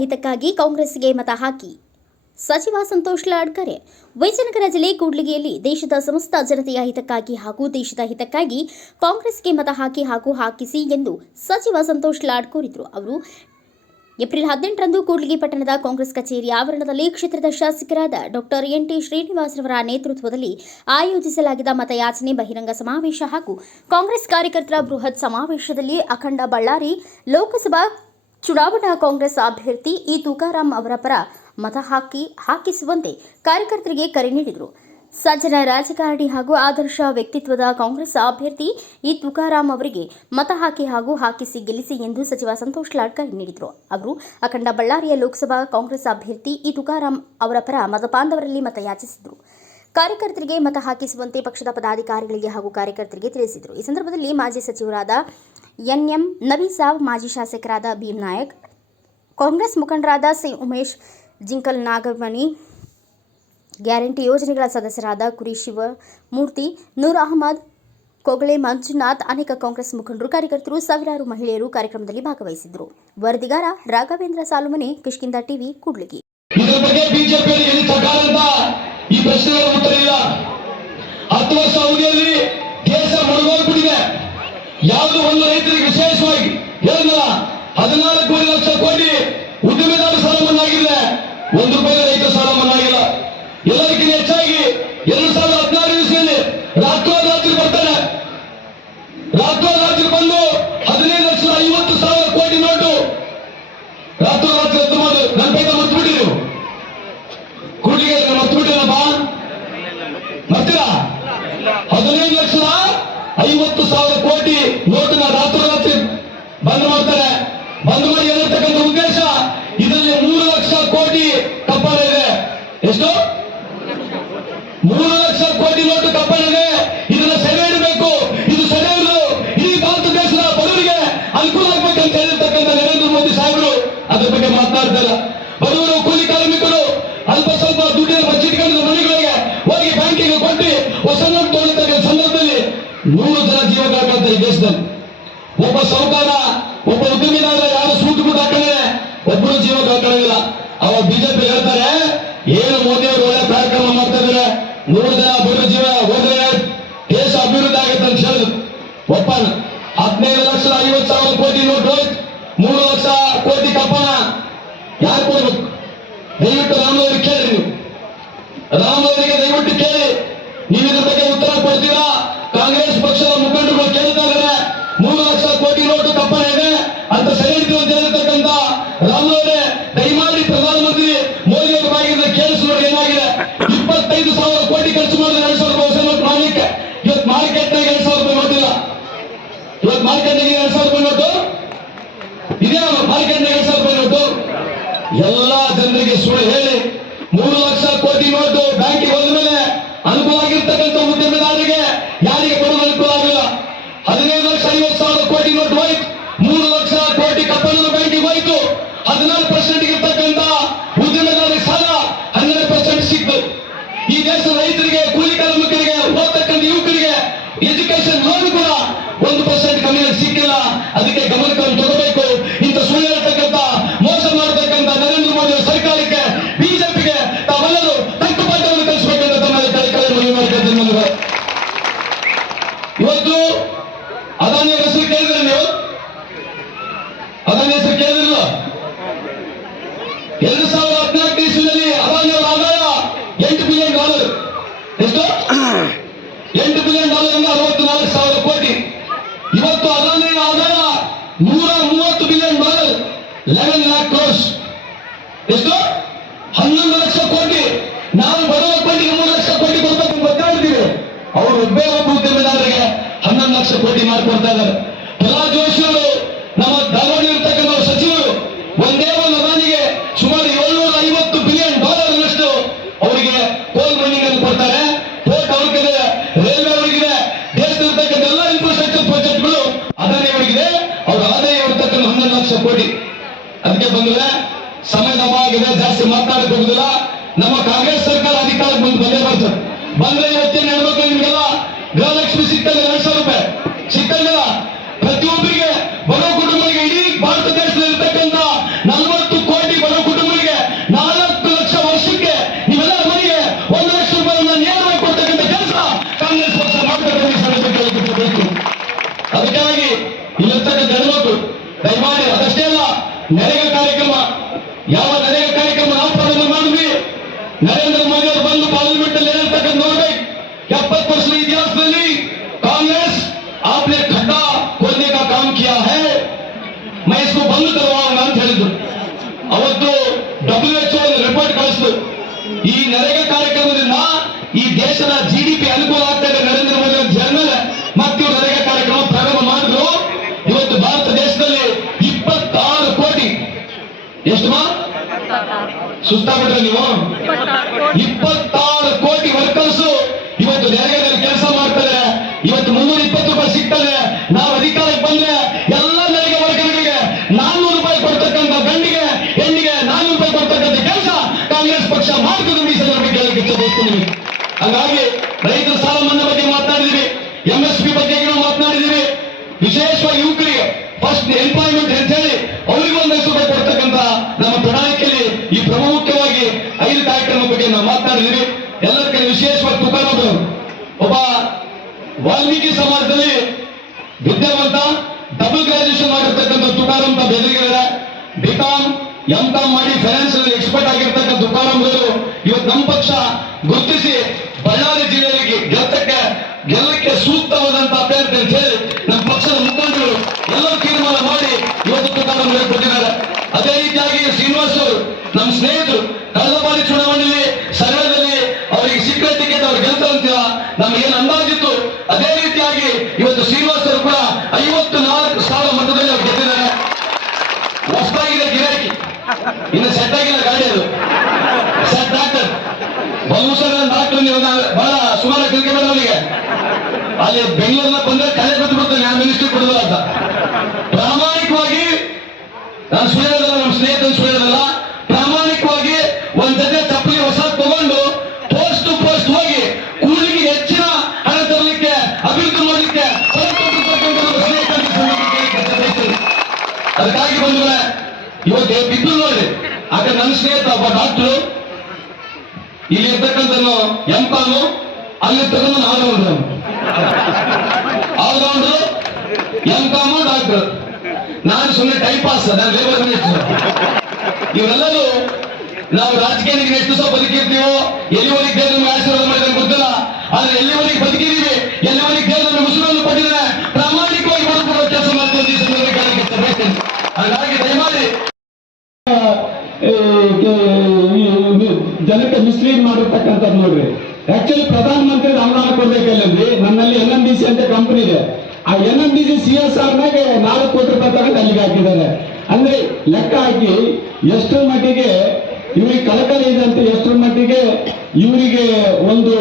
ಹಿತಕ್ಕಾಗಿ ಕಾಂಗ್ರೆಸ್ಗೆ ಮತ ಹಾಕಿ. ಸಚಿವ ಸಂತೋಷ್ ಲಾಡ್ಕರೆ, ವಿಜಯನಗರ ಜಿಲ್ಲೆ ಕೂಡ್ಲಿಗೆಯಲ್ಲಿ ದೇಶದ ಸಮಸ್ತ ಜನತೆಯ ಹಿತಕ್ಕಾಗಿ ಹಾಗೂ ದೇಶದ ಹಿತಕ್ಕಾಗಿ ಕಾಂಗ್ರೆಸ್ಗೆ ಮತ ಹಾಕಿ ಹಾಗೂ ಹಾಕಿಸಿ ಎಂದು ಸಚಿವ ಸಂತೋಷ್ ಲಾಡ್ ಕೋರಿದರು. ಅವರು, ಏಪ್ರಿಲ್ ಹದಿನೆಂಟರಂದು ಕೂಡ್ಲಿಗಿ ಪಟ್ಟಣದ ಕಾಂಗ್ರೆಸ್ ಕಚೇರಿ ಆವರಣದಲ್ಲಿ ಕ್ಷೇತ್ರದ ಶಾಸಕರಾದ ಡಾಕ್ಟರ್ ಎನ್ ಟಿ ಶ್ರೀನಿವಾಸರವರ ನೇತೃತ್ವದಲ್ಲಿ ಆಯೋಜಿಸಲಾಗಿದ್ದ ಮತಯಾಚನೆ ಬಹಿರಂಗ ಸಮಾವೇಶ ಹಾಗೂ ಕಾಂಗ್ರೆಸ್ ಕಾರ್ಯಕರ್ತರ ಬೃಹತ್ ಸಮಾವೇಶದಲ್ಲಿ ಅಖಂಡ ಬಳ್ಳಾರಿ ಲೋಕಸಭಾ ಚುನಾವಣಾ ಕಾಂಗ್ರೆಸ್ ಅಭ್ಯರ್ಥಿ ಇ ತುಕಾರಾಂ ಅವರ ಪರ ಮತ ಹಾಕಿ, ಹಾಕಿಸುವಂತೆ ಕಾರ್ಯಕರ್ತರಿಗೆ ಕರೆ ನೀಡಿದರು. ಸಜ್ಜನ ರಾಜಕಾರಣಿ ಹಾಗೂ ಆದರ್ಶ ವ್ಯಕ್ತಿತ್ವದ ಕಾಂಗ್ರೆಸ್ ಅಭ್ಯರ್ಥಿ ಇ ತುಕಾರಾಂ ಅವರಿಗೆ ಮತ ಹಾಕಿ ಹಾಗೂ ಹಾಕಿಸಿ ಗೆಲ್ಲಿಸಿ ಎಂದು ಸಚಿವ ಸಂತೋಷ್ ಲಾಡ್ ಕರೆ ನೀಡಿದರು. ಅವರು ಅಖಂಡ ಬಳ್ಳಾರಿಯ ಲೋಕಸಭಾ ಕಾಂಗ್ರೆಸ್ ಅಭ್ಯರ್ಥಿ ಇ ತುಕಾರಾಂ ಅವರ ಪರ ಮತಪಾಂಧವರಲ್ಲಿ ಮತ ಯಾಚಿಸಿದರು. ಕಾರ್ಯಕರ್ತರಿಗೆ ಮತ ಹಾಕಿಸುವಂತೆ ಪಕ್ಷದ ಪದಾಧಿಕಾರಿಗಳಿಗೆ ಹಾಗೂ ಕಾರ್ಯಕರ್ತರಿಗೆ ತಿಳಿಸಿದರು. ಈ ಸಂದರ್ಭದಲ್ಲಿ ಮಾಜಿ ಸಚಿವರಾದ ಎನ್ಎಂ ಸಾಬ್, ಮಾಜಿ ಶಾಸಕರಾದ ಭೀಮ್ ನಾಯಕ್, ಕಾಂಗ್ರೆಸ್ ಮುಖಂಡರಾದ ಸಿ ಉಮೇಶ್, ಜಿಂಕಲ್ ನಾಗಮಣಿ, ಗ್ಯಾರಂಟಿ ಯೋಜನೆಗಳ ಸದಸ್ಯರಾದ ಕುರಿ ಶಿವಮೂರ್ತಿ ನೂರ್ ಅಹಮದ್ ಕೊಗಳೆ ಮಂಜುನಾಥ್, ಅನೇಕ ಕಾಂಗ್ರೆಸ್ ಮುಖಂಡರು, ಕಾರ್ಯಕರ್ತರು, ಸಾವಿರಾರು ಮಹಿಳೆಯರು ಕಾರ್ಯಕ್ರಮದಲ್ಲಿ ಭಾಗವಹಿಸಿದ್ದರು. ವರದಿಗಾರ ರಾಘವೇಂದ್ರ ಸಾಲುಮನೆ ಕಿಷ್ಕಿಂದ ಟಿವಿ, ಕೂಡ್ಲಿಗಿ. ಹತ್ತು ವರ್ಷ ಅವಧಿಯಲ್ಲಿ ಯಾವುದು ಒಂದು ರೈತರಿಗೆ ವಿಶೇಷವಾಗಿ ಹೇಳಿದ ಹದಿನಾಲ್ಕೂವರೆ ಲಕ್ಷ ಕೋಟಿ ಉದ್ದಿಮೆದಾರ ಸಾಲ ಮನ್ನಾಗಿದೆ ಒಂದು ರೂಪಾಯಿ ಬಂದ್ ಮಾಡ್ತಾರೆ ಬಂದ್ ಮಾಡಿ ಏನಿರ್ತಕ್ಕಂಥ ಉದ್ದೇಶ ಇದರಲ್ಲಿ ಮೂರು ಲಕ್ಷ ಕೋಟಿ ಕಪ್ಪಾಳ ಇದೆ ಎಷ್ಟು ಮೂರು ಲಕ್ಷ ಕೋಟಿ ನೋಟು ಕಪ್ಪಾಳ ಇದೆ ಇದನ್ನ ಸೆರೆ ಇಡಬೇಕು ಇದು ಸೆರೆ ಹಿಡಿದು ಇಡೀ ಭಾರತ ದೇಶದ ಬಡವರಿಗೆ ಅನುಕೂಲ ಆಗ್ಬೇಕಂತ ಹೇಳಿರ್ತಕ್ಕಂಥ ನರೇಂದ್ರ ಮೋದಿ ಸಾಹೇಬರು ಅದ್ರ ಬಗ್ಗೆ ಮಾತನಾಡ್ತಾರೆ ಬಡವರು ಕೂಲಿ ಕಾರ್ಮಿಕರು ಅಲ್ಪ ಸ್ವಲ್ಪ ದುಡ್ಡಿನ ಬಚ್ಚಿಟ್ಕೊಂಡು ಮನೆಗಳಿಗೆ ಹೋಗಿ ಬ್ಯಾಂಕಿಗೆ ಕೊಟ್ಟು ಹೊಸ ನೋಟ್ ತಗೊಳ್ತಕ್ಕಂಥ ಸಂದರ್ಭದಲ್ಲಿ ನೂರು ಜನ ಜೀವ ಕಳ್ಕೊಳ್ತಾರೆ ಈ ದೇಶದಲ್ಲಿ ಒಬ್ಬ ಸಾಹುಕಾರ ಒಬ್ಬ ಉದ್ಯಮಿದಾರ ಯಾರು ಸೂಟು ಕೂಡ ಹಾಕಿದ್ರೆ ಒಬ್ಬರು ಜೀವ ಕಳ್ಕೊಳ್ಳೋದಿಲ್ಲ ಅವಾಗ ಬಿಜೆಪಿ ಹೇಳ್ತಾರೆ ಏನು ಮೋದಿ ಅವರು ಒಳ್ಳೆ ಕಾರ್ಯಕ್ರಮ ಮಾಡ್ತಾ ಇದ್ದಾರೆ ನೂರು ಜನ ಬಡವರ ಜೀವ ಹೋದ್ರೆ ದೇಶ ಅಭಿವೃದ್ಧಿ ಆಗುತ್ತೆ ಅಂತ ಹೇಳಿದ್ರು ಒಪ್ಪನ ಹದಿನೈದು ಲಕ್ಷ ಐವತ್ತು ಸಾವಿರ ಕೋಟಿ ನೋಟ್ ಹೋಯ್ತು. ಮೂರು ಲಕ್ಷ ಕೋಟಿ ಕಪ್ಪನ ಯಾರು ಕೊಡ್ಬೇಕು? ದಯವಿಟ್ಟು ರಾಮನವರಿಗೆ ಕೇಳಿ ನೀವು. ರಾಮನವರಿಗೆ ದಯವಿಟ್ಟು ಕೇಳಿ. ನೀವು ಇದ್ರ ಬಗ್ಗೆ ಉತ್ತರ ಕೊಡ್ತೀರಾ? ಇವತ್ತು ಮಾರ್ಕೆಟ್ನಾಗ ಎರಡು ಸಾವಿರ ರೂಪಾಯಿ ನೋಟು ಇದೇ ಮಾರ್ಕೆಟ್ನಾಗ ಎರಡು ಸಾವಿರ ಎಲ್ಲಾ ಜನರಿಗೆ ಸುಳ್ಳು ಹೇಳಿ, ಮೂರು ಲಕ್ಷ ಕೋಟಿ ನೋಟು ಬ್ಯಾಂಕಿಗೆ ಹೋದ ಮೇಲೆ ಅನುಕೂಲ ಆಗಿರ್ತಕ್ಕಂಥ ಉದ್ಯಮದಾರರಿಗೆ ಯಾರಿಗೆ ಕೊಡೋದು ಅನುಕೂಲ ಆಗಿಲ್ಲ. ಹದಿನೈದು ಲಕ್ಷ ಐವತ್ತು ಸಾವಿರ ಕೋಟಿ ನೋಟು ಹೋಯ್ತು, ಮೂರು ಲಕ್ಷ ಕೋಟಿ ಕಪ್ಪನ ಬ್ಯಾಂಕಿಗೆ ಹೋಯ್ತು. ಹದಿನಾರು ಪರ್ಸೆಂಟ್ ಇರ್ತಕ್ಕಂಥ ಉದ್ಯಮಿದಾರರಿಗೆ ಸಾಲ ಹನ್ನೆರಡು ಪರ್ಸೆಂಟ್ ಸಿಕ್ತು. ಈ ದೇಶದ ರೈತರಿಗೆ, ಕೂಲಿ ಕಾರ್ಮಿಕರಿಗೆ, ಓದ್ತಕ್ಕಂಥ ಯುವಕರಿಗೆ ಎಜುಕೇಶನ್ ಲೋನ್ ಕೂಡ ಒಂದು ಪರ್ಸೆಂಟ್ ಕಮ್ಮಿ ಸಿಕ್ಕಿಲ್ಲ. ಅದಕ್ಕೆ ಗಮನಕ್ಕೆ ತಗೋಬೇಕು. ಇಂಥ ಸುಳ್ಳು ಹೇಳ್ತಕ್ಕಂಥ, ಮೋಸ ಮಾಡತಕ್ಕಂಥ ನರೇಂದ್ರ ಮೋದಿ ಸರ್ಕಾರಕ್ಕೆ, ಬಿಜೆಪಿಗೆ ತಾವೆಲ್ಲರೂ ತಕ್ಕ ಪಾಠವನ್ನು ಕಲಿಸಬೇಕಂತ ತಮ್ಮಲ್ಲಿ ಕಾರ್ಯಕ್ರಮ ಮನವಿ ನನಗೆ. ಇವತ್ತು ಅದಾನಿ ಹೆಸರು ಕೇಳಿದ್ರೆ ನೀವು? ಅದಾನಿ ಹೆಸರು ಕೇಳಿದ್ರಲ್ಲ? ಎರಡು ಸಾವಿರದ ಹದಿನಾಲ್ಕು ಇಸ್ವಿನಲ್ಲಿ ಅದಾನಿ ಅವರ ಆದಾಯ ಎಂಟು ಬಿಲಿಯನ್ ಡಾಲರ್ ಎಷ್ಟು? ಎಂಟು ಬಿಲಿಯನ್ ಡಾಲರ್ ಅಂದ್ರೆ ಅರವತ್ನಾಲ್ಕು ಸಾವಿರ ಕೋಟಿ. ಇವತ್ತು ಅದಾನಿ ಆಧಾರ ನೂರ ಮೂವತ್ತು billion dollar eleven lakh crores ಎಷ್ಟು? ಹನ್ನೊಂದು ಲಕ್ಷ ಕೋಟಿ. ನಾವು ಬರುವ ಕೋಟಿಗೆ ಮೂರು ಲಕ್ಷ ಕೋಟಿ ಕೊಡ್ಬೇಕು ಗೊತ್ತಾಗ್ತೀವಿ ಅವರು ಒಬ್ಬೇ ಒಬ್ಬ ಉದ್ಯಮಿದಾರರಿಗೆ ಹನ್ನೊಂದು ಲಕ್ಷ ಕೋಟಿ ಮಾಡಿಕೊಡ್ತಾ ಇದ್ದಾರೆ. ಪಿ ಅನುಕೂಲ ಆಗ್ತದೆ ನರೇಂದ್ರ ಮೋದಿ ಹೇಳಿದ್ಮೇಲೆ ಮತ್ತೆ ನರೇಗಾ ಕಾರ್ಯಕ್ರಮ ಪ್ರಾರಂಭ ಮಾಡಿದ್ರು ಇವತ್ತು ಭಾರತ ದೇಶದಲ್ಲಿ ಇಪ್ಪತ್ತಾರು ಕೋಟಿ. ಎಷ್ಟು ಮಾ? ಸುಸ್ತಾಗ್ಬಿಟ್ರೆ ನೀವು. ಇಪ್ಪತ್ತಾರು ಕೋಟಿ ವರ್ಕರ್ಸ್ ಇವತ್ತು ನೆರೆಗದಲ್ಲಿ ಕೆಲಸ ಮಾಡ್ತಾರೆ. ಇವತ್ತು ಮುನ್ನೂರ ಇಪ್ಪತ್ತು ರೂಪಾಯಿ ಸಿಗ್ತದೆ. ನಾವು ಅಧಿಕಾರಕ್ಕೆ ಬಂದ್ರೆ ಎಲ್ಲ ತುಕಾರಾಮ್ ಅಂತ ಬೆದರಿಗಿದ್ದಾರೆ ಬಿಕಾಮ್ ಎಂ ಕಾಮ್ ಮಾಡಿ ಫೈನಾನ್ಸ್ ಅಲ್ಲಿ ಎಕ್ಸ್ಪರ್ಟ್ ಆಗಿರ್ತಕ್ಕಂಥ ತುಕಾರಾಮ್ ಅವರು ಇವತ್ತು ನಮ್ಮ ಪಕ್ಷ ಗುರುತಿಸಿ ಬಳ್ಳಾರಿ ಜಿಲ್ಲೆಯಲ್ಲಿ ಗೆಲ್ಲಕ್ಕೆ ಗೆಲ್ಲಕ್ಕೆ ಸೂಕ್ತವಾದಂತ ಅಭ್ಯರ್ಥಿ ಅಂತ ಹೇಳಿ ನಮ್ಮ ಪಕ್ಷದ ಮುಖಂಡರು ಎಲ್ಲರೂ ತೀರ್ಮಾನ ಮಾಡಿ ಇವತ್ತು ಅವರಿಗೆ ಕೊಟ್ಟಿದ್ದಾರೆ ಅದೇ ರೀತಿಯಾಗಿ ಶ್ರೀನಿವಾಸ್ ಅವರು, ನಮ್ಮ ಸ್ನೇಹಿತರು, ಕಳೆದ ಬಾರಿ ಚುನಾವಣೆಯಲ್ಲಿ ಸರಳದಲ್ಲಿ ಅವರಿಗೆ ಸಿಕ್ಕ ಟಿಕೆಟ್ ಅವ್ರು ಗೆಲ್ತಾರಂತ ನಮ್ಗೆ ಏನು ಅಂದಾಜಿತ್ತು, ಅದೇ ರೀತಿಯಾಗಿ ಇವತ್ತು ಶ್ರೀನಿವಾಸ್ ಅವರು ಕೂಡ ಐವತ್ತು ನಾಲ್ಕು ಸಾವಿರ ಇನ್ನು ಸೆಟ್ ಆಗಿಲ್ಲ ಗಾಡಿ ಅದು. ಸೆಟ್ ಡಾಕ್ಟರ್ ಬಹುಶಃ ಡಾಕ್ಟರ್ ನೀವು ಬಹಳ ಸುಮಾರು ಕ್ರಿಕೆಟ್ ಅವರಿಗೆ ಅಲ್ಲಿ ಬೆಂಗಳೂರಿನ ಬಂದ್ರೆ ಕಲೆ ಗೊತ್ತು ಬಿಡ್ತಾನೆ ನಾನು ಮಿನಿಸ್ಟರ್ ಕೊಡೋದಿಲ್ಲ ಅಂತ. ಪ್ರಾಮಾಣಿಕವಾಗಿ, ನಾನು ಸುಳ್ಳು ನಮ್ಮ ಸ್ನೇಹಿತರು ಸುಳ್ಳು ಪ್ರಾಮಾಣಿಕವಾಗಿ ಒಂದ್ ಜೊತೆ ಚಪ್ಪಲಿ ಹೊಸ ತಗೊಂಡು ಪೋಸ್ಟ್ ಟು ಪೋಸ್ಟ್ ಹೋಗಿ ಕೂಲಿಗೆ ಹೆಚ್ಚಿನ ಹಣ ತರಲಿಕ್ಕೆ, ಅಭಿವೃದ್ಧಿ ಮಾಡಲಿಕ್ಕೆ. ಅದಕ್ಕಾಗಿ ಬಂದ್ರೆ ಇವತ್ತು ಬಿದ್ದು ಆಗ ನನ್ನ ಸ್ನೇಹಿತ ಒಬ್ಬ ಡಾಕ್ಟರ್, ಇಲ್ಲಿ ಇರ್ತಕ್ಕಂಥ ಎಂ ಕಾಮು ಅಲ್ಲಿ ತಗೊಂಡು allrounder allrounder M com doctor. ನಾನು ಸುಮ್ಮನೆ ಟೈಮ್ ಪಾಸ್ ನಾನು ಲೇಬರ್ ಇವರೆಲ್ಲರೂ ನಾವು ರಾಜಕೀಯ ಎಷ್ಟು ಸಹ ಬದುಕಿರ್ತೀವೋ ಎಲ್ಲಿವರೆಗೆ ಮಾಡಿರ್ತಕ್ಕಂಥದ್ದು ನೋಡ್ರಿ. ಆಕ್ಚುಲಿ ಪ್ರಧಾನ ಮಂತ್ರಿ ಅನುದಾನ ಕೊಡ್ಬೇಕಲ್ಲಂದ್ರಿ ನನ್ನಲ್ಲಿ ಎನ್ ಎಂ ಡಿ ಸಿ ಅಂತ ಕಂಪನಿ ಇದೆ. ಆ N M D C C S R ನಾಗೆ ನಾಲ್ಕು ಕೋಟಿ ರೂಪಾಯಿ ತಗೊಂಡು ಅಲ್ಲಿಗೆ ಹಾಕಿದ್ದಾರೆ. ಅಂದ್ರೆ ಲೆಕ್ಕ ಹಾಕಿ ಎಷ್ಟರ ಮಟ್ಟಿಗೆ ಇವ್ರಿಗೆ ಕಳಕಳಿ ಇದೆ ಅಂತ ಎಷ್ಟರ ಮಟ್ಟಿಗೆ ಇವರಿಗೆ ಒಂದು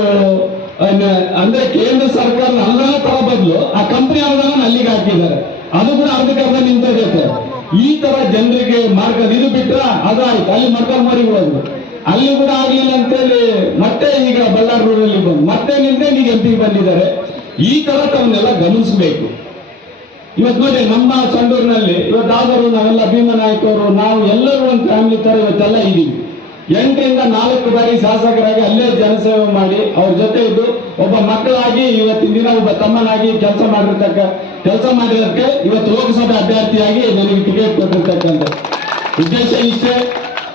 ಅಂದ್ರೆ ಕೇಂದ್ರ ಸರ್ಕಾರ ಅನುದಾನ ತರ ಬದಲು ಆ ಕಂಪನಿ ಅನುದಾನ ಅಲ್ಲಿಗೆ ಹಾಕಿದ್ದಾರೆ. ಅದು ಕೂಡ ಅರ್ಧಕ್ಕೆ ಅರ್ಧ ನಿಂತೈತೆ ಈ ತರ ಜನರಿಗೆ ಮಾರ್ಗ, ಇದು ಬಿಟ್ರ ಅದಾಯ್ತು. ಅಲ್ಲಿ ಮಾಡ್ಕೊಂಡು ಮರಿ ಹೋದ್ರು ಅಲ್ಲಿ ಕೂಡ ಆಗ್ಲಿಲ್ಲ ಅಂತೇಳಿ ಮತ್ತೆ ಈಗ ಬಳ್ಳಾರಿ ರೋಡಲ್ಲಿ ಬಂದು ಮತ್ತೆ ನಿಂತೆ ನೀವು ಎಂ ಪಿ ಬಂದಿದ್ದಾರೆ. ಈ ತರ ತಮ್ಮನ್ನೆಲ್ಲ ಗಮನಿಸಬೇಕು. ಇವತ್ತು ನೋಡಿ ನಮ್ಮ ಸಂಡೂರಿನಲ್ಲಿ ಇವತ್ತು ಆದರೂ ನಾವೆಲ್ಲ ಭೀಮ ನಾಯಕ್ ಅವರು ನಾವು ಎಲ್ಲರೂ ಒಂದು ಫ್ಯಾಮಿಲಿ ತರ ಇವತ್ತೆಲ್ಲ ಇದ್ದೀವಿ. ಎಂಟರಿಂದ ನಾಲ್ಕು ಬಾರಿ ಶಾಸಕರಾಗಿ ಅಲ್ಲೇ ಜನಸೇವೆ ಮಾಡಿ ಅವ್ರ ಜೊತೆ ಇದ್ದು ಒಬ್ಬ ಮಕ್ಕಳಾಗಿ ಇವತ್ತಿನ ದಿನ ಒಬ್ಬ ತಮ್ಮನಾಗಿ ಕೆಲಸ ಮಾಡಿರ್ತಕ್ಕ ಕೆಲಸ ಮಾಡಿರೋದಕ್ಕೆ ಇವತ್ತು ಲೋಕಸಭೆ ಅಭ್ಯರ್ಥಿಯಾಗಿ ನನಗೆ ಟಿಕೆಟ್ ಕೊಟ್ಟಿರ್ತಕ್ಕಂಥ ಉದ್ದೇಶ ಇಷ್ಟೇ.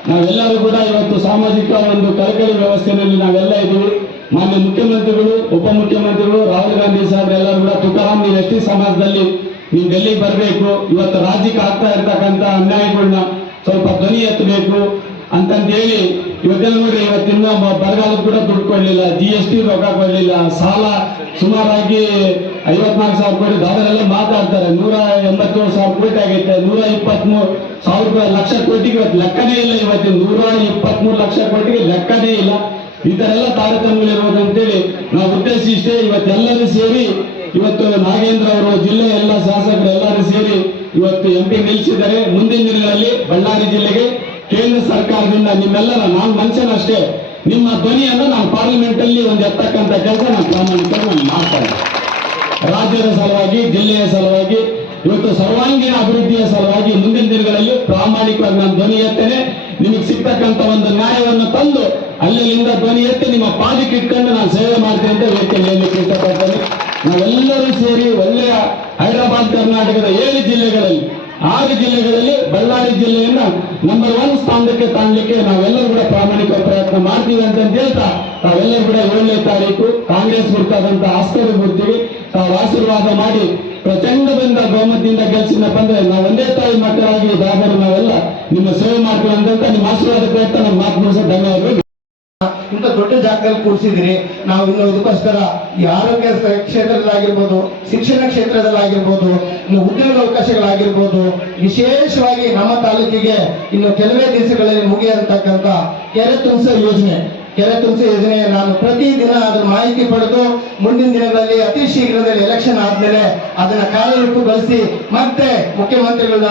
ನಾವೆಲ್ಲರೂ ಕೂಡ ಇವತ್ತು ಸಾಮಾಜಿಕ ಒಂದು ಕಳಕಳಿ ವ್ಯವಸ್ಥೆಯಲ್ಲಿ ನಾವೆಲ್ಲ ಇದ್ದೀವಿ. ಮಾನ್ಯ ಮುಖ್ಯಮಂತ್ರಿಗಳು, ಉಪಮುಖ್ಯಮಂತ್ರಿಗಳು, ರಾಹುಲ್ ಗಾಂಧಿ ಎಲ್ಲರೂ ಕೂಡ ತುಕಾರಾಮ್ ನೀವು ಸಮಾಜದಲ್ಲಿ ನೀವು ಡೆಲ್ಲಿಗೆ ಬರಬೇಕು. ಇವತ್ತು ರಾಜ್ಯಕ್ಕೆ ಆಗ್ತಾ ಇರ್ತಕ್ಕಂಥ ಅನ್ಯಾಯಗಳನ್ನ ಸ್ವಲ್ಪ ಧ್ವನಿ ಎತ್ತಬೇಕು ಅಂತಂತ ಇವತ್ತೆಲ್ಲ ನೋಡಿ ಇವತ್ತಿನ ಬರಗಾಲ ಕೂಡ ದುಡ್ಡು ಕೊಡ್ಲಿಲ್ಲ ಜಿ ಎಸ್ ಟಿ ರೊಕ್ಕ ಕೊಡ್ಲಿಲ್ಲ, ಸಾಲ ಸುಮಾರಾಗಿ ಐವತ್ನಾಲ್ಕು ಸಾವಿರ ಕೋಟಿ ದಾದರೆಲ್ಲ ಮಾತಾಡ್ತಾರೆ. ನೂರ ಎಂಬತ್ತೇಳು ಸಾವಿರ ಕೋಟಿ ಆಗೈತೆ, ನೂರ ಇಪ್ಪತ್ಮೂರು ಸಾವಿರ ರೂಪಾಯಿ ಲಕ್ಷ ಕೋಟಿಗೆ ಇವತ್ತು ಲೆಕ್ಕನೇ ಇಲ್ಲ ಇವತ್ತು ನೂರ ಇಪ್ಪತ್ಮೂರು ಲಕ್ಷ ಕೋಟಿಗೆ ಲೆಕ್ಕನೇ ಇಲ್ಲ. ಈ ತರ ಎಲ್ಲ ತಾರತಮ್ಯ ಇರೋದು ಅಂತೇಳಿ ನಾವು ಉದ್ದೇಶ ಇಷ್ಟೇ ಇವತ್ತೆಲ್ಲರೂ ಸೇರಿ ಇವತ್ತು ನಾಗೇಂದ್ರ ಅವರು, ಜಿಲ್ಲೆ ಎಲ್ಲ ಶಾಸಕರು ಎಲ್ಲರೂ ಸೇರಿ ಇವತ್ತು ಎಂ ಪಿ ನಿಲ್ಲಿಸಿದ್ದಾರೆ ಮುಂದಿನ ದಿನಗಳಲ್ಲಿ ಬಳ್ಳಾರಿ ಜಿಲ್ಲೆಗೆ ಕೇಂದ್ರ ಸರ್ಕಾರದಿಂದ ನಿಮ್ಮೆಲ್ಲರ ನಾನು ಮನುಷ್ಯನಷ್ಟೇ, ನಿಮ್ಮ ಧ್ವನಿಯನ್ನು ನಾನು ಪಾರ್ಲಿಮೆಂಟ್ ಅಲ್ಲಿ ಒಂದು ಎತ್ತಕ್ಕಂತ ಕೆಲಸ ನಾನು ಪ್ರಾಮಾಣಿಕವಾಗಿ ನಾನು ರಾಜ್ಯದ ಸಲುವಾಗಿ, ಜಿಲ್ಲೆಯ ಸಲುವಾಗಿ, ಇವತ್ತು ಸರ್ವಾಂಗೀಣ ಅಭಿವೃದ್ಧಿಯ ಸಲುವಾಗಿ ಮುಂದಿನ ದಿನಗಳಲ್ಲಿ ಪ್ರಾಮಾಣಿಕವಾಗಿ ನಾನು ಧ್ವನಿ ಎತ್ತೇನೆ. ನಿಮಗೆ ಸಿಗ್ತಕ್ಕಂತ ಒಂದು ನ್ಯಾಯವನ್ನು ತಂದು ಅಲ್ಲಿಂದ ಧ್ವನಿ ಎತ್ತಿ ನಿಮ್ಮ ಪಾದಕ್ಕೆ ಇಟ್ಕೊಂಡು ನಾನು ಸೇವೆ ಮಾಡ್ತೇನೆ ಅಂತ ವ್ಯಕ್ತಿ ಹೇಳಲಿಕ್ಕೆ ಇಷ್ಟಪಡ್ತೇನೆ ನಾವೆಲ್ಲರೂ ಸೇರಿ ಒಳ್ಳೆಯ ಹೈದರಾಬಾದ್, ಕರ್ನಾಟಕದ ಏಳು ಜಿಲ್ಲೆಗಳಲ್ಲಿ ಆರು ಜಿಲ್ಲೆಗಳಲ್ಲಿ ಬಳ್ಳಾರಿ ಜಿಲ್ಲೆಯನ್ನ ನಂಬರ್ ಒನ್ ಸ್ಥಾನಕ್ಕೆ ತಾಣಲಿಕ್ಕೆ ನಾವೆಲ್ಲರೂ ಕೂಡ ಪ್ರಾಮಾಣಿಕ ಪ್ರಯತ್ನ ಮಾಡ್ತೀವಿ ಅಂತ ಹೇಳ್ತಾ ತಾವೆಲ್ಲರೂ ಕೂಡ ಏಳನೇ ತಾರೀಕು ಕಾಂಗ್ರೆಸ್ ಗುರ್ತಾದಂತ ಆಸ್ಕರ್ ಗುರ್ತೀವಿ ತಾವು ಆಶೀರ್ವಾದ ಮಾಡಿ ಪ್ರಚಂಡದಿಂದ ಬಹುಮತದಿಂದ ಗೆಲ್ಸಿನ ಬಂದ್ರೆ ನಾವು ಒಂದೇ ತಾಯಿ ಮಕ್ಕಳಾಗಿ ಇದಾದರೂ ನಾವೆಲ್ಲ ನಿಮ್ಮ ಸೇವೆ ಮಾಡ್ತೀವಿ ಅಂತ ನಿಮ್ಮ ಆಶೀರ್ವಾದ ಪ್ರಯತ್ನ ನಮ್ಮ ಮಾತು ಮುಗಿಸೋ ಧನ್ಯವಾದಗಳು. ಜಾಗದಲ್ಲಿ ಕೂರಿಸಿದಿರಿ. ನಾವು ಇನ್ನು ಇದಕ್ಕೋಸ್ಕರ ಈ ಆರೋಗ್ಯ ಕ್ಷೇತ್ರದಲ್ಲಾಗಿರ್ಬೋದು, ಶಿಕ್ಷಣ ಕ್ಷೇತ್ರದಲ್ಲಾಗಿರ್ಬೋದು, ಇನ್ನು ಉದ್ಯೋಗ ಅವಕಾಶಗಳಾಗಿರ್ಬೋದು, ವಿಶೇಷವಾಗಿ ನಮ್ಮ ತಾಲೂಕಿಗೆ ಇನ್ನು ಕೆಲವೇ ದಿವಸಗಳಲ್ಲಿ ಮುಗಿಯಂತಕ್ಕಂಥ ಕೆರೆ ತುಂಬಿಸೋ ಯೋಜನೆ. ಕೆರೆ ತುಂಬಿಸೋ ಯೋಜನೆ ನಾನು ಪ್ರತಿದಿನ ಅದರ ಮಾಹಿತಿ ಪಡೆದು ಮುಂದಿನ ದಿನಗಳಲ್ಲಿ ಅತಿ ಶೀಘ್ರದಲ್ಲಿ ಎಲೆಕ್ಷನ್ ಆದ್ಮೇಲೆ ಅದನ್ನ ಕಾರ್ಯರೂಪಗೊಳಿಸಿ ಮತ್ತೆ ಮುಖ್ಯಮಂತ್ರಿಗಳ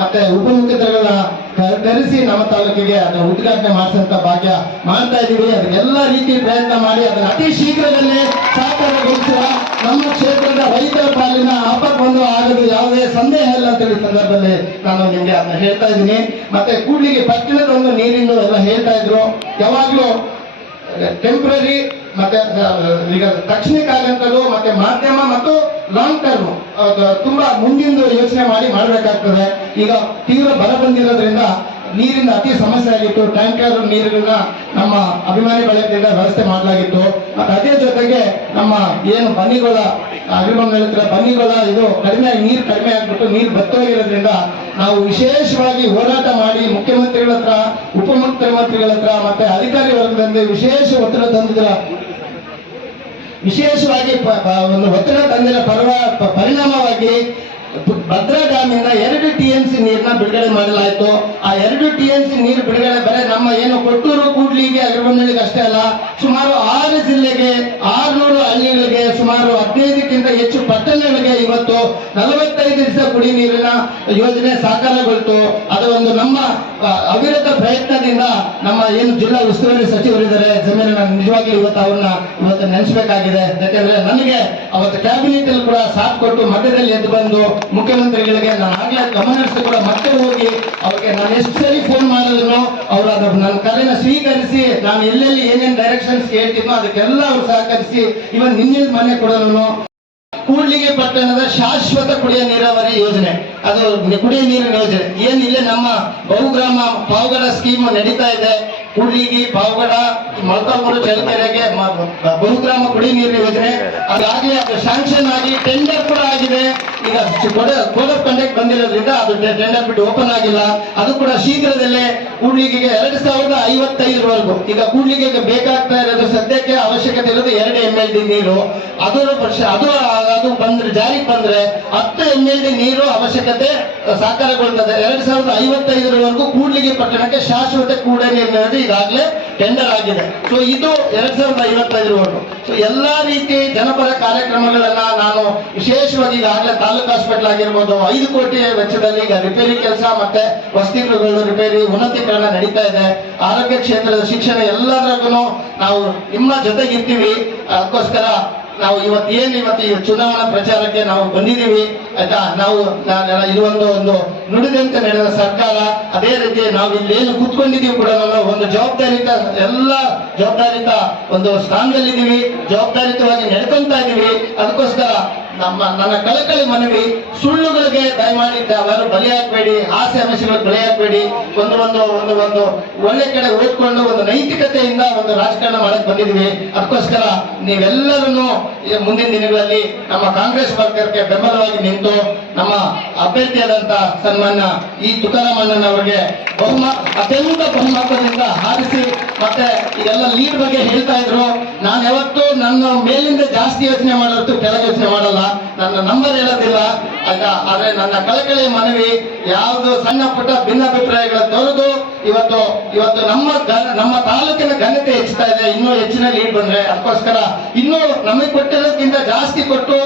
ಮತ್ತೆ ಉಪಮುಖ್ಯಮಂತ್ರಿಗಳನ್ನ ಕ- ಕರೆಸಿ ನಮ್ಮ ತಾಲೂಕಿಗೆ ಅದನ್ನ ಉದ್ಘಾಟನೆ ಮಾಡಿಸಂತ ಭಾಗ್ಯ ಮಾಡ್ತಾ ಇದೀವಿ ಅದಕ್ಕೆಲ್ಲ ರೀತಿ ಪ್ರಯತ್ನ ಮಾಡಿ ಅದನ್ನ ಅತಿ ಶೀಘ್ರದಲ್ಲೇ ಸಾಕಾರಗೊಳಿಸುವ ನಮ್ಮ ಕ್ಷೇತ್ರದ ರೈತರ ಪಾಲಿನ ಆಪತ್ತೊಂದು ಆಗದು ಯಾವುದೇ ಸಂದೇಹ ಇಲ್ಲ ಅಂತ ಹೇಳಿ ಸಂದರ್ಭದಲ್ಲಿ ನಾನು ನಿಮ್ಗೆ ಅದನ್ನ ಹೇಳ್ತಾ ಇದ್ದೀನಿ. ಮತ್ತೆ ಕೂಡ್ಲಿಗೆ ಪಟ್ಟಣದ ಒಂದು ಎಲ್ಲ ಹೇಳ್ತಾ ಇದ್ರು. ಯಾವಾಗ್ಲೂ ಟೆಂಪ್ರರಿ ಮತ್ತೆ ಈಗ ದಕ್ಷಿಣ ತಕ್ಷಣಕ್ಕಾಗಂತಲೂ ಮತ್ತೆ ಮಾಧ್ಯಮ ಮತ್ತು ಲಾಂಗ್ ಟರ್ಮ್ ತುಂಬಾ ಮುಂದಿಂದು ಯೋಚನೆ ಮಾಡಿ ಮಾಡಬೇಕಾಗ್ತದೆ. ಈಗ ತೀವ್ರ ಬರ ಬಂದಿರೋದ್ರಿಂದ ನೀರಿನ ಅತಿ ಸಮಸ್ಯೆ ಆಗಿತ್ತು ಟ್ಯಾಂಕರ್ ನೀರುಗಳನ್ನ ನಮ್ಮ ಅಭಿಮಾನಿ ಬಳಕೆಯಿಂದ ವ್ಯವಸ್ಥೆ ಮಾಡಲಾಗಿತ್ತು. ಮತ್ತೆ ಅದೇ ಜೊತೆಗೆ ನಮ್ಮ ಏನು ಬನ್ನಿಗಳ ಅಭಿಮಾನಿ ಹೇಳ್ತಾರೆ ಬನ್ನಿಗಳ ಇದು ಕಡಿಮೆ ನೀರು ಕಡಿಮೆ ಆಗ್ಬಿಟ್ಟು ನೀರು ಬತ್ತೋಗಿರೋದ್ರಿಂದ ನಾವು ವಿಶೇಷವಾಗಿ ಹೋರಾಟ ಮಾಡಿ ಮುಖ್ಯಮಂತ್ರಿಗಳ ಹತ್ರ, ಉಪಮುಖ್ಯಮಂತ್ರಿಗಳ ಹತ್ರ, ಮತ್ತೆ ಅಧಿಕಾರಿ ವರ್ಗದಿಂದ ವಿಶೇಷ ಒತ್ತಡ ತಂದಿದ್ರ. ವಿಶೇಷವಾಗಿ ಒಂದು ಒತ್ತಡ ತಂದಿರ ಪರ್ವ ಪರಿಣಾಮವಾಗಿ ಭದ್ರಾ ಡ್ಯಾಮಿಂದ ಎರಡು ಟಿ ಎಂ ಸಿ ನೀರನ್ನ ಬಿಡುಗಡೆ ಮಾಡಲಾಯಿತು. ಆ ಎರಡು ಟಿ ಎಂ ಸಿ ನೀರು ಬಿಡುಗಡೆ ಬರೀ ನಮ್ಮ ಏನು ಕೊಟ್ಟೂರು, ಕೂಡ್ಲಿಗೆ ಅಗ್ರಬಂದಳಿಗೆ ಅಷ್ಟೇ ಅಲ್ಲ, ಸುಮಾರು ಆರು ಜಿಲ್ಲೆಗೆ, ಆರುನೂರು ಹಳ್ಳಿಗಳಿಗೆ ಸುಮಾರು ಹದಿನೈದಕ್ಕಿಂತ ಹೆಚ್ಚು ಪಟ್ಟಣಗಳಿಗೆ ಇವತ್ತು ನಲವತ್ತೈದು ದಿವಸ ಕುಡಿ ನೀರಿನ ಯೋಜನೆ ಸಾಕಾರಗೊಳ್ತು. ಅದು ಒಂದು ನಮ್ಮ ಅವಿರತ ಪ್ರಯತ್ನದಿಂದ ನಮ್ಮ ಏನು ಜಿಲ್ಲಾ ಉಸ್ತುವಾರಿ ಸಚಿವರಿದ್ದಾರೆ ಜಮೀನು ನಾನು ನಿಜವಾಗ್ಲೂ ಇವತ್ತು ಅವ್ರನ್ನ ಇವತ್ತು ನೆನೆಸಬೇಕಾಗಿದೆ. ಯಾಕಂದ್ರೆ ನನಗೆ ಅವತ್ತು ಕ್ಯಾಬಿನೆಟ್ ಅಲ್ಲಿ ಕೂಡ ಸಾಥ್ ಕೊಟ್ಟು ಮಧ್ಯದಲ್ಲಿ ಎದ್ದು ಬಂದು ಮುಖ್ಯಮಂತ್ರಿಗಳಿಗೆ ನಾನು ಆಗ್ಲೇ ಹರಿಸಿ ಕೂಡ ಮತ್ತೆ ಹೋಗಿ ಅವ್ರಿಗೆ ನಾನು ಎಷ್ಟು ಸರಿ ಫೋನ್ ಮಾಡಿದ್ರು, ಅವ್ರು ಅದು ನನ್ನ ಕರೆನ ಸ್ವೀಕರಿಸಿ, ನಾನು ಎಲ್ಲೆಲ್ಲಿ ಏನೇನು ಡೈರೆಕ್ಷನ್ಸ್ ಹೇಳ್ತೀನೋ ಅದಕ್ಕೆಲ್ಲ ಅವ್ರು ಸಹಕರಿಸಿ ಇವನ್ ನಿನ್ನೆ ಮನೆ ಕೂಡ ಕೂಡ್ಲಿಗೆ ಪಟ್ಟಣದ ಶಾಶ್ವತ ಕುಡಿಯ ನೀರಾವರಿ ಯೋಜನೆ, ಅದು ಕುಡಿಯ ನೀರಿನ ಯೋಜನೆ, ಏನ್ ಇಲ್ಲೇ ನಮ್ಮ ಬಹುಗ್ರಾಮ ಪಾವಗಡ ಸ್ಕೀಮ್ ನಡೀತಾ ಇದೆ, ಕೂಡ್ಲಿಗಿ ಪಾವಗಡ ಮೊಳಕಾಲ್ಮೂರು ಚಳ್ಳಕೆರೆಗೆ ಬಹುಗ್ರಾಮ ಕುಡಿಯ ನೀರಿನ ಯೋಜನೆ, ಅದಾಗಲೇ ಅದು ಶಾಂಕ್ಷನ್ ಆಗಿ ಟೆಂಡರ್ ಕೂಡ ಆಗಿದೆ. ಈಗ ಕೋಡ್ ಕಂಡಕ್ಟ್ ಬಂದಿರೋದ್ರಿಂದ ಅದು ಟೆಂಡರ್ ಬಿಟ್ಟು ಓಪನ್ ಆಗಿಲ್ಲ. ಅದು ಕೂಡ ಶೀಘ್ರದಲ್ಲೇ ಕೂಡ್ಲಿಗೆಗೆ ಎರಡು ಸಾವಿರದ ಐವತ್ತೈದರವರೆಗೂ. ಈಗ ಕೂಡ್ಲಿಗೆ ಬೇಕಾಗ್ತಾ ಇರೋದು ಸದ್ಯಕ್ಕೆ ಅವಶ್ಯಕತೆ ಇರೋದು ಎರಡು ಎಂ ಎಲ್ ಡಿ ನೀರು. ಅದು ವರ್ಷ ಅದು ಅದು ಬಂದ್ರೆ ಜಾರಿಗೆ ಬಂದ್ರೆ ಹತ್ತು ಎಂ ಎಲ್ ಡಿ ನೀರು ಅವಶ್ಯಕತೆ ಸಾಕಾರಗೊಳ್ತದೆ. ಎರಡ್ ಸಾವಿರದ ಐವತ್ತೈದರವರೆಗೂ ಕೂಡ್ಲಿಗೆ ಪಟ್ಟಣಕ್ಕೆ ಶಾಶ್ವತ ಕೂಡ ನೀರಿನ ಈಗಾಗಲೇ ಟೆಂಡರ್ ಆಗಿದೆ. ಸೊ ಇದು ಎರಡ್ ಸಾವಿರದ ಐವತ್ತೈದರವರೆಗೂ ಸೊ ಎಲ್ಲಾ ರೀತಿ ಜನಪರ ಕಾರ್ಯಕ್ರಮಗಳನ್ನ ನಾನು ವಿಶೇಷವಾಗಿ ಈಗಾಗಲೇ ತಾಲೂಕು ಹಾಸ್ಪಿಟಲ್ ಆಗಿರ್ಬೋದು, ಐದು ಕೋಟಿ ವೆಚ್ಚದಲ್ಲಿ ಈಗ ರಿಪೇರಿ ಕೆಲಸ ಮತ್ತೆ ವಸತಿಗಳು ರಿಪೇರಿ ಉನ್ನತೀಕರಣ ನಡೀತಾ ಇದೆ. ಆರೋಗ್ಯ ಕ್ಷೇತ್ರದ ಶಿಕ್ಷಣ ಎಲ್ಲದರಲ್ಲೂ ನಾವು ನಿಮ್ಮ ಜೊತೆಗಿರ್ತೀವಿ. ಅದಕ್ಕೋಸ್ಕರ ನಾವು ಏನ್ ಇವತ್ತು ಈ ಚುನಾವಣಾ ಪ್ರಚಾರಕ್ಕೆ ನಾವು ಬಂದಿದ್ದೀವಿ, ಆಯ್ತಾ? ನಾವು ಇದೊಂದು ಒಂದು ನುಡಿದಂತೆ ನಡೆದ ಸರ್ಕಾರ, ಅದೇ ರೀತಿ ನಾವು ಇಲ್ಲಿ ಏನು ಕೂತ್ಕೊಂಡಿದೀವಿ ಕೂಡ ನಾವು ಒಂದು ಜವಾಬ್ದಾರಿತ, ಎಲ್ಲ ಜವಾಬ್ದಾರಿತ ಒಂದು ಸ್ಥಾನದಲ್ಲಿದ್ದೀವಿ. ಜವಾಬ್ದಾರಿತವಾಗಿ ನಡ್ಕೊಂತಾ ಇದ್ದೀವಿ. ಅದಕ್ಕೋಸ್ಕರ ನಮ್ಮ ನನ್ನ ಕಳಕಳಿ ಮನವಿ ಸುಳ್ಳುಗಳಿಗೆ ದಯಮಾಡಿ ಅವರು ಬಲಿ ಹಾಕ್ಬೇಡಿ ಆಸೆ ಆಮಿಷಗಳಿಗೆ ಬಲಿ ಹಾಕ್ಬೇಡಿ ಒಂದು ಒಂದು ಒಂದು ಒಂದು ಒಳ್ಳೆ ಕಡೆ ಓದ್ಕೊಂಡು ಒಂದು ನೈತಿಕತೆಯಿಂದ ಒಂದು ರಾಜಕಾರಣ ಮಾಡಕ್ ಬಂದಿದ್ವಿ ಅದಕ್ಕೋಸ್ಕರ ನೀವೆಲ್ಲರೂ ಮುಂದಿನ ದಿನಗಳಲ್ಲಿ ನಮ್ಮ ಕಾಂಗ್ರೆಸ್ ವರ್ಗಕ್ಕೆ ಬೆಂಬಲವಾಗಿ ನಿಂತು ನಮ್ಮ ಅಭ್ಯರ್ಥಿಯಾದಂತ ಸನ್ಮಾನ್ಯ ಈ ತುಕಾರಾಮಣ್ಣನ್ ಅವರಿಗೆ ಬಹುಮ, ಅತ್ಯಂತ ಬಹುಮತದಿಂದ ಹಾರಿಸಿ ಮತ್ತೆ ಇದೆಲ್ಲ ಲೀಡ್ ಬಗ್ಗೆ ಹೇಳ್ತಾ ಇದ್ರು. ನಾನು ಯಾವತ್ತೂ ನನ್ನ ಮೇಲಿಂದ ಜಾಸ್ತಿ ಯೋಚನೆ ಮಾಡೋದು ಕೆಳಗೆ ಯೋಚನೆ ಮಾಡಲ್ಲ. ನನ್ನ ನಂಬರ್ ಹೇಳೋದಿಲ್ಲ ಆಯ್ತಾ? ಆದ್ರೆ ನನ್ನ ಕಳಕಳಿ ಮನವಿ ಯಾವುದು ಸಣ್ಣ ಪುಟ್ಟ ಭಿನ್ನಾಭಿಪ್ರಾಯಗಳ ತೊರೆದು ಇವತ್ತು ಇವತ್ತು ನಮ್ಮ ನಮ್ಮ ತಾಲೂಕಿನ ಘನತೆ ಹೆಚ್ಚುತ್ತಾ ಇದೆ. ಇನ್ನೂ ಹೆಚ್ಚಿನ ಲೀಡ್ ಬಂದ್ರೆ ಅದಕ್ಕೋಸ್ಕರ ಇನ್ನೂ ನಮಗೆ ಕೊಟ್ಟಿರೋದಕ್ಕಿಂತ ಜಾಸ್ತಿ ಕೊಟ್ಟು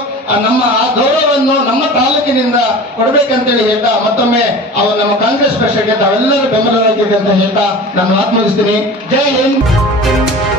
ನಮ್ಮ, ಆ ಗೌರವವನ್ನು ನಮ್ಮ ತಾಲೂಕಿನಿಂದ ಕೊಡ್ಬೇಕಂತೇಳಿ ಹೇಳ್ತಾ ಮತ್ತೊಮ್ಮೆ ಅವರು ನಮ್ಮ ಕಾಂಗ್ರೆಸ್ ಪಕ್ಷಕ್ಕೆ ತಾವೆಲ್ಲರೂ ಬೆಂಬಲವಾಗಿದೆ ಅಂತ ಹೇಳ್ತಾ ನಾನು ಆತ್ಮಗಿಸ್ತೀನಿ ಮುಗಿಸ್ತೀನಿ. ಜೈ ಹಿಂದ್.